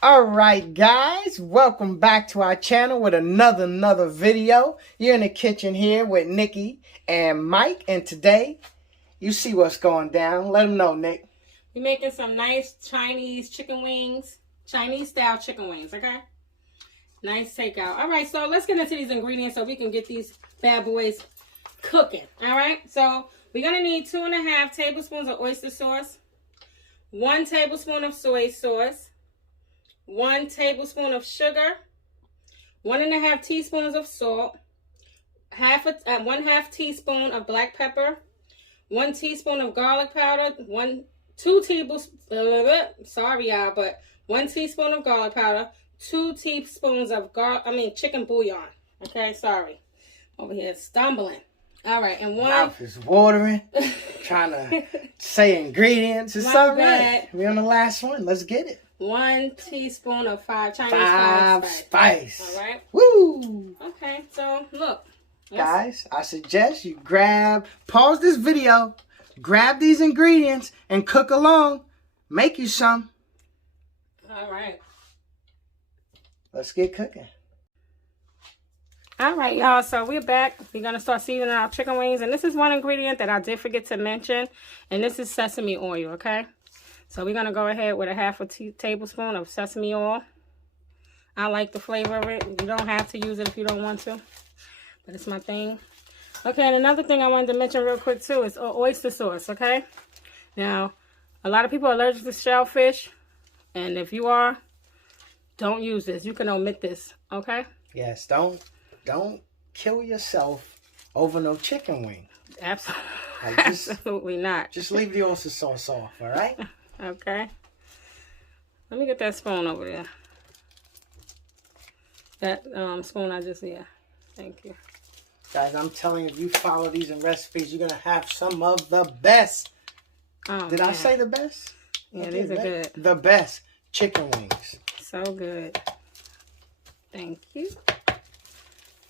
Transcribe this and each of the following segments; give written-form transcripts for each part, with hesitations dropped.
All right, guys, welcome back to our channel with another video. You're in the kitchen here with Nikki and Mike, and today you see what's going down. Let them know, Nick. We're making some nice Chinese chicken wings, Chinese style chicken wings, okay? Nice takeout. All right, so let's get into these ingredients so we can get these bad boys cooking. All right, so we're gonna need 2.5 tablespoons of oyster sauce, 1 tablespoon of soy sauce, 1 tablespoon of sugar, 1.5 teaspoons of salt, 1/2 teaspoon of black pepper, 1 teaspoon of garlic powder, 1 teaspoon of garlic powder, 2 teaspoons of chicken bouillon. Okay, sorry, over here stumbling. All right, and one mouth is watering, trying to say ingredients. It's all right. We're on the last one. Let's get it. 1 teaspoon of Chinese spice. All right. Woo! Okay, so look. Guys, I suggest you pause this video, grab these ingredients, and cook along. Make you some. All right. Let's get cooking. All right, y'all. So we're back. We're going to start seasoning our chicken wings. And this is one ingredient that I did forget to mention. And this is sesame oil, okay? So we're going to go ahead with 1/2 tablespoon of sesame oil. I like the flavor of it. You don't have to use it if you don't want to. But it's my thing. Okay, and another thing I wanted to mention real quick too is oyster sauce, okay? Now, a lot of people are allergic to shellfish. And if you are, don't use this. You can omit this, okay? Yes, don't kill yourself over no chicken wing. Absolutely, like absolutely not. Just leave the oyster sauce off, all right? Okay. Let me get that spoon over there. That spoon I just, yeah. Thank you. Guys, I'm telling you, if you follow these in recipes, you're going to have some of the best. Oh, Did I say the best? Yeah, okay, these are good. The best chicken wings. So good. Thank you.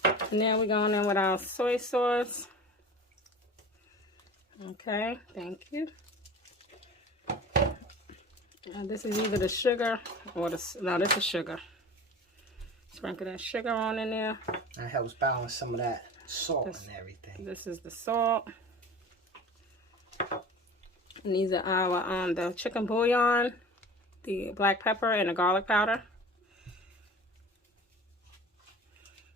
And then we're going in with our soy sauce. Okay, thank you. This is either the sugar or this is sugar. Sprinkle that sugar on in there. That helps balance some of that salt and everything. This is the salt. And these are our the chicken bouillon, the black pepper, and the garlic powder.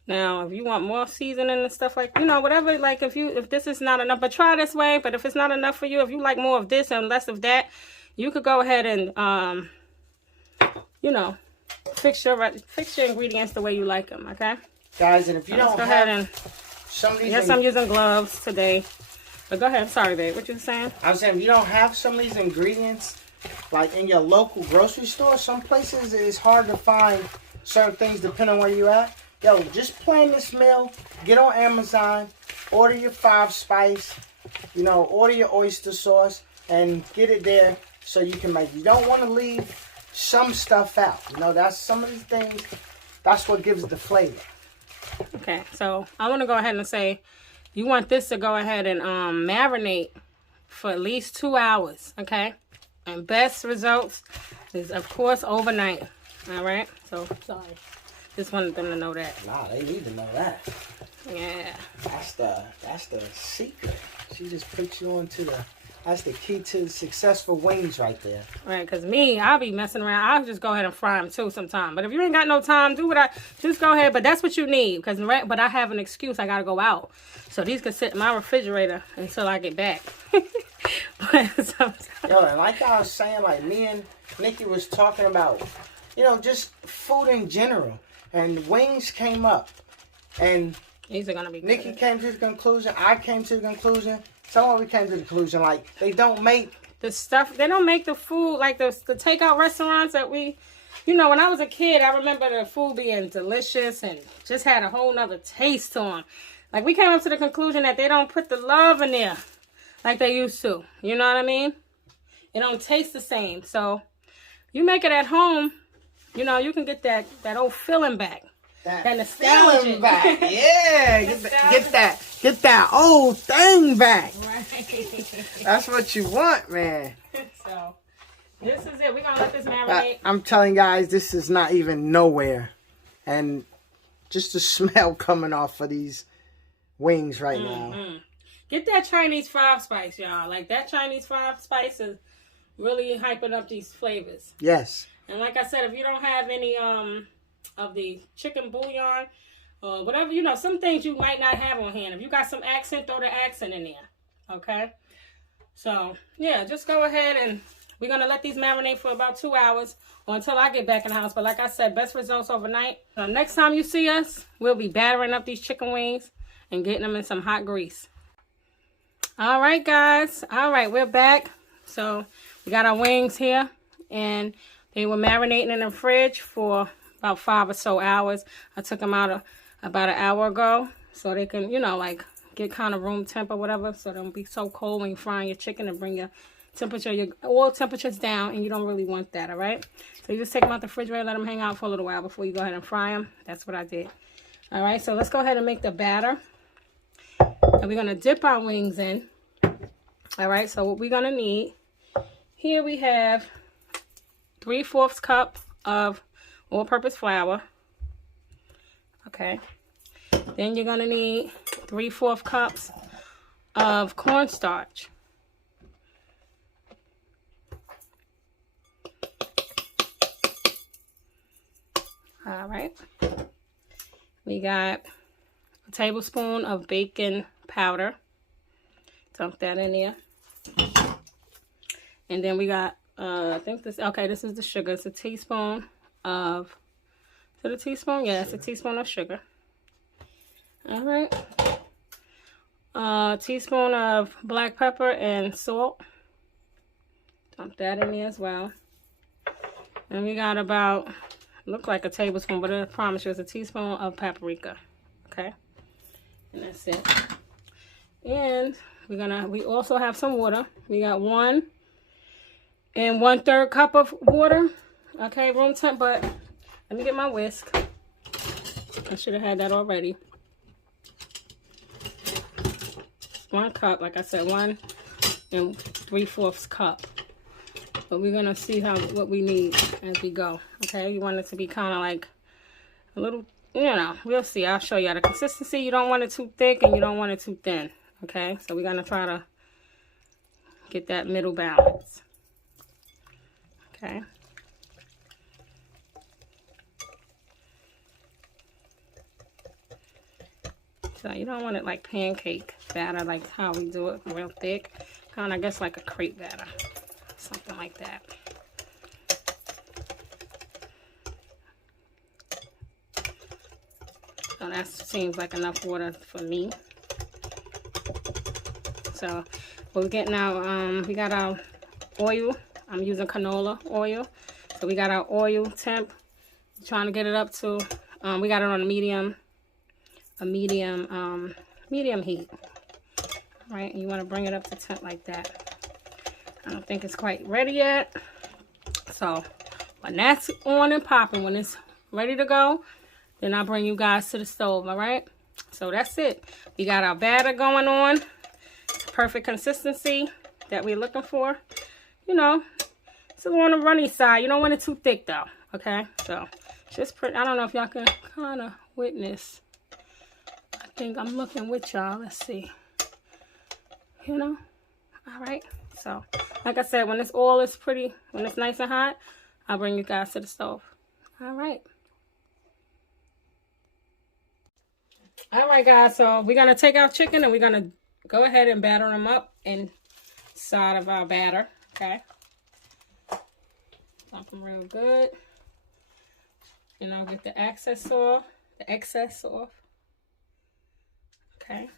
Now, if you want more seasoning and stuff like, whatever, like if this is not enough, but try this way. But if it's not enough for you, if you like more of this and less of that, you could go ahead and, fix your ingredients the way you like them, okay? Guys, and if you don't have some of these... Yes, I'm using gloves today. But go ahead. Sorry, babe. What you saying? I was saying, if you don't have some of these ingredients, like in your local grocery store, some places it's hard to find certain things depending on where you're at. Yo, just plan this meal. Get on Amazon. Order your 5 spice. Order your oyster sauce. And get it there so you can make it. You don't want to leave some stuff out. That's some of these things. That's what gives it the flavor. Okay, so I want to go ahead and say you want this to go ahead and marinate for at least 2 hours, okay? And best results is, of course, overnight. All right? So, sorry. Just wanted them to know that. Nah, they need to know that. Yeah. That's the secret. She just puts you onto that's the key to successful wings right there. Right, because I'll be messing around. I'll just go ahead and fry them too sometime. But if you ain't got no time, just go ahead. But that's what you need. But I have an excuse. I got to go out. So these can sit in my refrigerator until I get back. Yo, and like I was saying, like me and Nikki was talking about, just food in general. And wings came up. And these are going to be good. Nikki came to the conclusion. I came to the conclusion. Someone we came to the conclusion, like, they don't make the stuff. They don't make the food like the takeout restaurants that we, when I was a kid, I remember the food being delicious and just had a whole nother taste to them. Like, we came up to the conclusion that they don't put the love in there like they used to. You know what I mean? It don't taste the same. So, you make it at home, you can get that old feeling back. That nostalgia back. Yeah, get that old thing back. Right. That's what you want, man. So This is it. We're going to let this marinate. I'm telling guys, this is not even nowhere. And just the smell coming off of these wings right now. Get that Chinese 5 spice, y'all. Like, that Chinese 5 spice is really hyping up these flavors. Yes. And like I said, if you don't have any of the chicken bouillon or whatever, you know, some things you might not have on hand. If you got some accent, throw the accent in there. Okay? So, yeah, just go ahead and we're going to let these marinate for about 2 hours or until I get back in the house. But like I said, best results overnight. So next time you see us, we'll be battering up these chicken wings and getting them in some hot grease. All right, guys. All right, we're back. So we got our wings here, and they were marinating in the fridge for about 5 or so hours. I took them out about an hour ago so they can, you know, like get kind of room temp or whatever, so they don't be so cold when you're frying your chicken and bring your temperature, your oil temperatures down, and you don't really want that, all right? So you just take them out the refrigerator, let them hang out for a little while before you go ahead and fry them. That's what I did. All right, so let's go ahead and make the batter. And we're going to dip our wings in. All right, so what we're going to need, here we have 3/4 cup of all-purpose flour. Okay. Then you're going to need 3/4 cups of cornstarch. All right. We got a tablespoon of baking powder. Dump that in there. And then we got, I think this, okay, this is the sugar. It's a teaspoon of, is it a teaspoon? Yeah, it's a teaspoon of sugar. All right. A teaspoon of black pepper and salt. Dump that in there as well. And we got about, look like a tablespoon, but I promise you it's a teaspoon of paprika. Okay. And that's it. And we also have some water. We got 1 1/3 cup of water. Okay, room temp, but let me get my whisk. I should have had that already. 1 cup, like I said, 1 3/4 cup. But we're gonna see what we need as we go. Okay, you want it to be kind of like a little, you know, we'll see. I'll show you the consistency. You don't want it too thick and you don't want it too thin. Okay, so we're gonna try to get that middle balance. Okay. So you don't want it like pancake batter, like how we do it, real thick. Kind of, I guess, like a crepe batter, something like that. So that seems like enough water for me. So we're getting our, we got our oil. I'm using canola oil. So we got our oil temp. Trying to get it up to, we got it on a medium heat. All right, and you want to bring it up to temp like that. I don't think it's quite ready yet. So when that's on and popping, when it's ready to go, then I'll bring you guys to the stove, all right? So that's it. We got our batter going on. Perfect consistency that we're looking for. You know, it's on the runny side. You don't want it too thick though. Okay, so just pretty. I don't know if y'all can kind of witness. I think I'm looking with y'all. Let's see. You know, all right. So like I said, when this oil is pretty, when it's nice and hot, I'll bring you guys to the stove. All right. All right, guys. So we're gonna take our chicken and we're gonna go ahead and batter them up inside of our batter, okay? Dump them real good. And I'll get the excess off. Okay.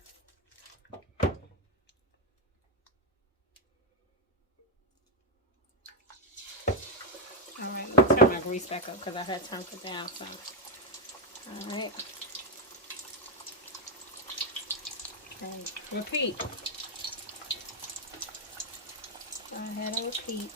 All right, let me turn my grease back up because I had turned it down some. All right. And repeat. Go ahead and repeat.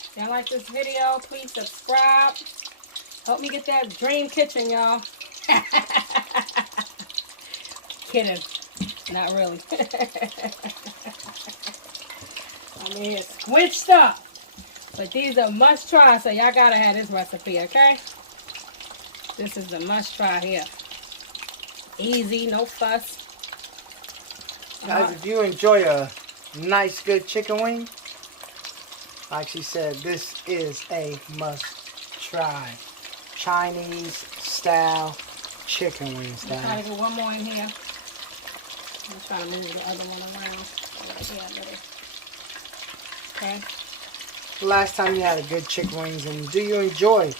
If y'all like this video, please subscribe. Help me get that dream kitchen, y'all. kidding. Not really. I mean, it's squished up. But these are must try, so y'all gotta have this recipe, okay? This is the must try here. Easy, no fuss. Guys, if you enjoy a nice, good chicken wing, like she said, this is a must try. Chinese style chicken wings, guys. I'm trying to get one more in here. I'm trying to move the other one around. Okay. Last time you had a good chicken wings, and do you enjoy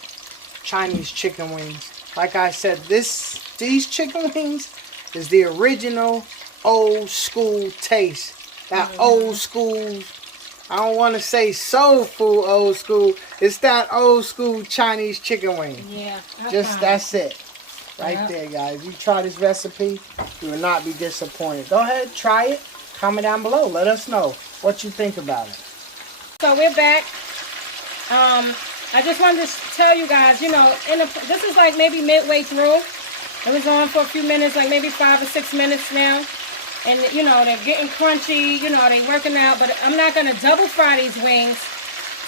Chinese chicken wings? Like I said, these chicken wings is the original old school taste. That old school, I don't want to say soul food old school. It's that old school Chinese chicken wing. Yeah. That's it. Right there, guys. You try this recipe, you will not be disappointed. Go ahead, try it. Comment down below. Let us know what you think about it. So we're back. I just wanted to tell you guys, you know, this is like maybe midway through. It was on for a few minutes, like maybe 5 or 6 minutes now. And, you know, they're getting crunchy, you know, they're working out. But I'm not going to double fry these wings.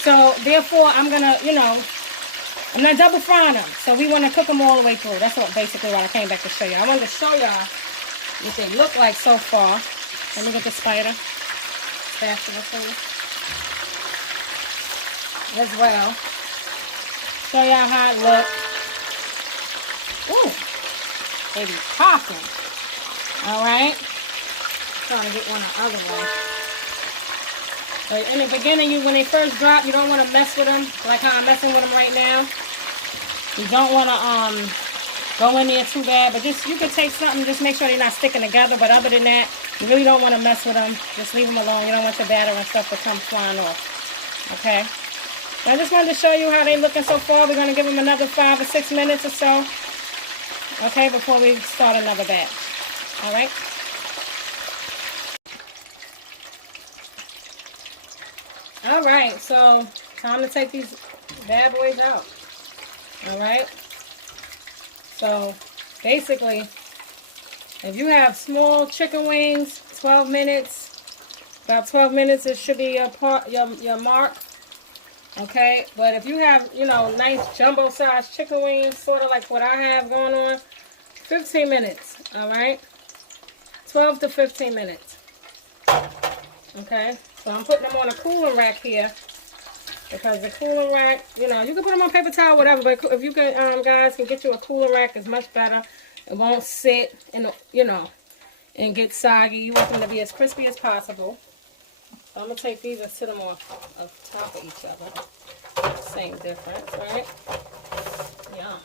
So, therefore, I'm going to, you know, I'm not double frying them. So, we want to cook them all the way through. That's basically what I came back to show you. I wanted to show y'all what they look like so far. Let me get the spider. Faster for you. As well. Show y'all how it looks. Ooh. They be popping. Alright. Trying to get one of the other ones. But in the beginning, when they first drop, you don't want to mess with them. Like how I'm messing with them right now. You don't want to go in there too bad. But just, you can take something, just make sure they're not sticking together. But other than that, you really don't want to mess with them. Just leave them alone. You don't want your batter and stuff to come flying off. Okay? I just wanted to show you how they're looking so far. We're going to give them another 5 or 6 minutes or so. Okay, before we start another batch. Alright? Alright, so time to take these bad boys out. Alright? So, basically, if you have small chicken wings, 12 minutes, about 12 minutes, it should be your mark. Okay, but if you have, you know, nice jumbo-sized chicken wings, sort of like what I have going on, 15 minutes, all right? 12 to 15 minutes. Okay, so I'm putting them on a cooling rack here because the cooling rack, you know, you can put them on paper towel, whatever, but if you can, guys, can get you a cooling rack, it's much better. It won't sit, and you know, and get soggy. You want them to be as crispy as possible. So I'm going to take these and sit them on top of each other. Same difference, right? Yum.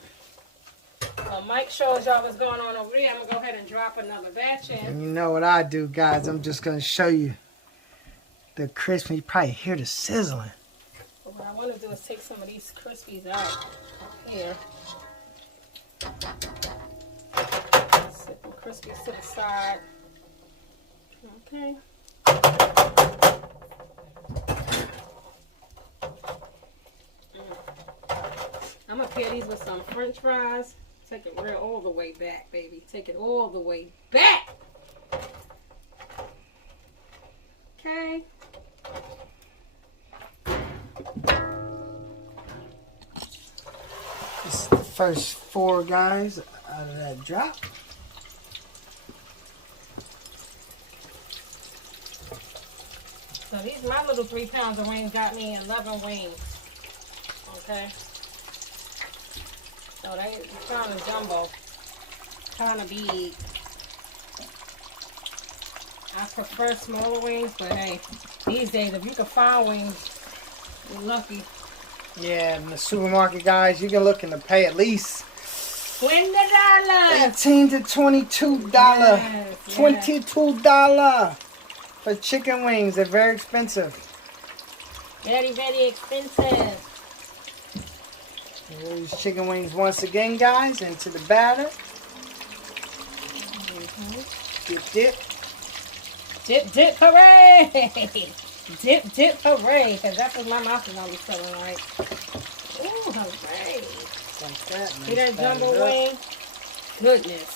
So Mike shows y'all what's going on over there. I'm going to go ahead and drop another batch in. And you know what I do, guys? I'm just going to show you the crispy. You probably hear the sizzling. But what I want to do is take some of these crispies out here. Set the crispies to the side. Okay. I'm going to pair these with some french fries. Take it real all the way back, baby. Take it all the way back. Okay. This is the first 4 guys out of that drop. So these, my little 3 pounds of wings got me 11 wings. Okay. So they kind of jumbo, kind of big. I prefer smaller wings, but hey, these days if you can find wings, you're lucky. Yeah, in the supermarket, guys, you can look and pay at least $20. $18 to $22. Yes, $22 for chicken wings. They're very expensive. Very, very expensive. These chicken wings once again, guys, into the batter. Dip, dip. Dip, dip, hooray! Dip, dip, hooray! Because that's what my mouth is always feeling like. Ooh, hooray! Like that, man. See that jumbo wing? Goodness.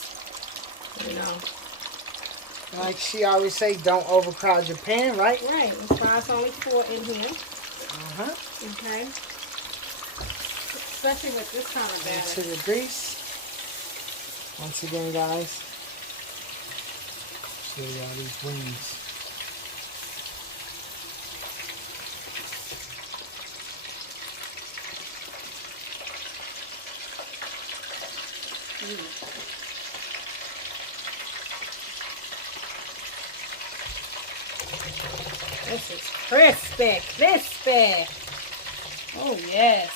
You know. Like she always say, don't overcrowd your pan, right? Right. That's why it's only 4 in here. Okay. Especially with this kind of batter. Into the grease. Once again, guys. Show y'all these wings. This is crispy, crispy. Oh, yes.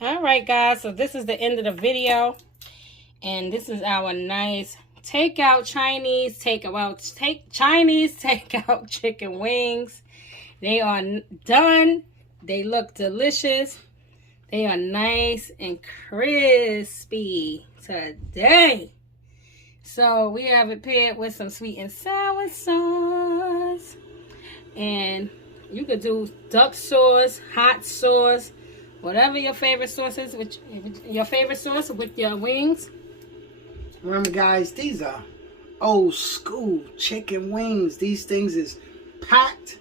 All right, guys. So this is the end of the video. And this is our nice takeout Chinese takeout chicken wings. They are done. They look delicious. They are nice and crispy today. So we have it paired with some sweet and sour sauce. And you could do duck sauce, hot sauce, whatever your favorite sauce is, with your favorite sauce with your wings. Remember, guys, these are old school chicken wings. These things is packed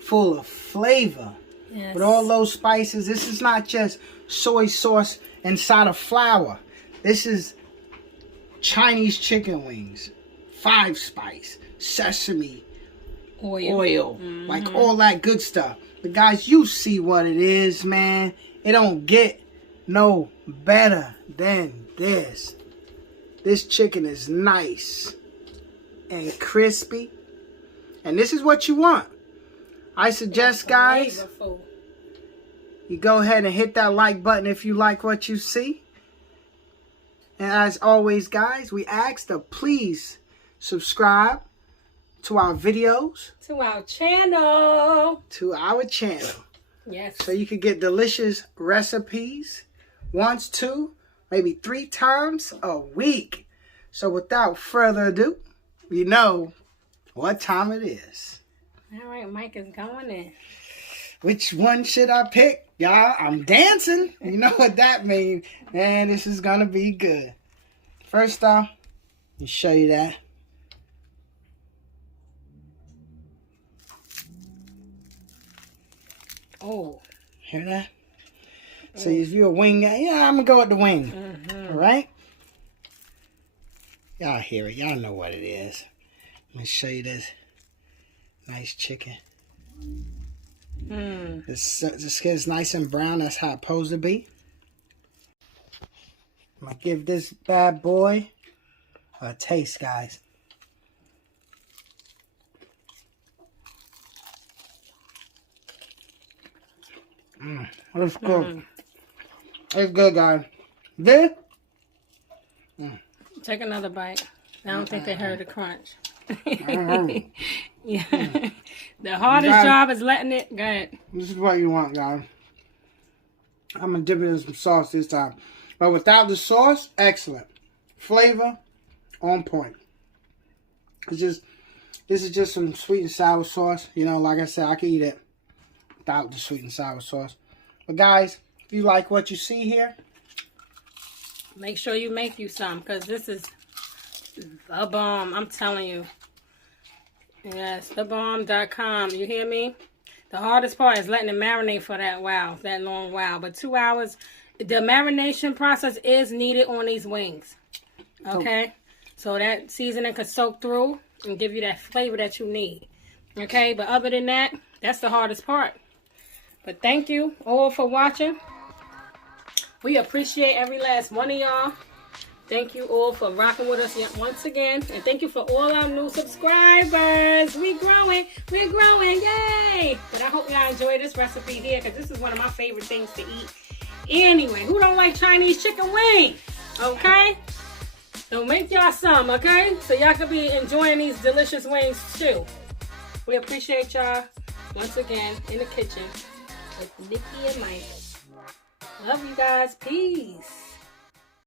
full of flavor. Yes. With all those spices. This is not just soy sauce inside of flour. This is Chinese chicken wings. 5 spice, sesame oil, like all that good stuff. But guys, you see what it is, man. It don't get no better than this. This chicken is nice and crispy. And this is what you want. I suggest, guys, you go ahead and hit that like button if you like what you see. And as always, guys, we ask to please subscribe to our videos. To our channel. Yes. So you can get delicious recipes once, 2, maybe 3 times a week. So without further ado, you know what time it is. All right, Mike is going in. Which one should I pick? Y'all, I'm dancing. You know what that means. Man, this is going to be good. First off, let me show you that. Oh. Hear that? So if you're a wing guy, yeah, I'm going to go with the wing. All right? Y'all hear it. Y'all know what it is. Let me show you this. Nice chicken. The skin is nice and brown. That's how it's supposed to be. I'm going to give this bad boy a taste, guys. That's good. It's good, guys. This? Take another bite. I don't think they heard the crunch. Yeah. The hardest job is letting it go. This is what you want, guys. I'm going to dip it in some sauce this time. But without the sauce, excellent. Flavor, on point. This is just some sweet and sour sauce. You know, like I said, I can eat it without the sweet and sour sauce. But guys, if you like what you see here, make sure you make you some, because this is the bomb. I'm telling you. Yes, thebomb.com. You hear me? The hardest part is letting it marinate for that long while. But 2 hours, the marination process is needed on these wings. Okay? So that seasoning can soak through and give you that flavor that you need. Okay? But other than that, that's the hardest part. But thank you all for watching. We appreciate every last one of y'all. Thank you all for rocking with us once again. And thank you for all our new subscribers. We're growing, yay! But I hope y'all enjoy this recipe here, because this is one of my favorite things to eat. Anyway, who don't like Chinese chicken wings? Okay? So make y'all some, okay? So y'all can be enjoying these delicious wings too. We appreciate y'all once again in the kitchen with Nikki and Mike. Love you guys. Peace.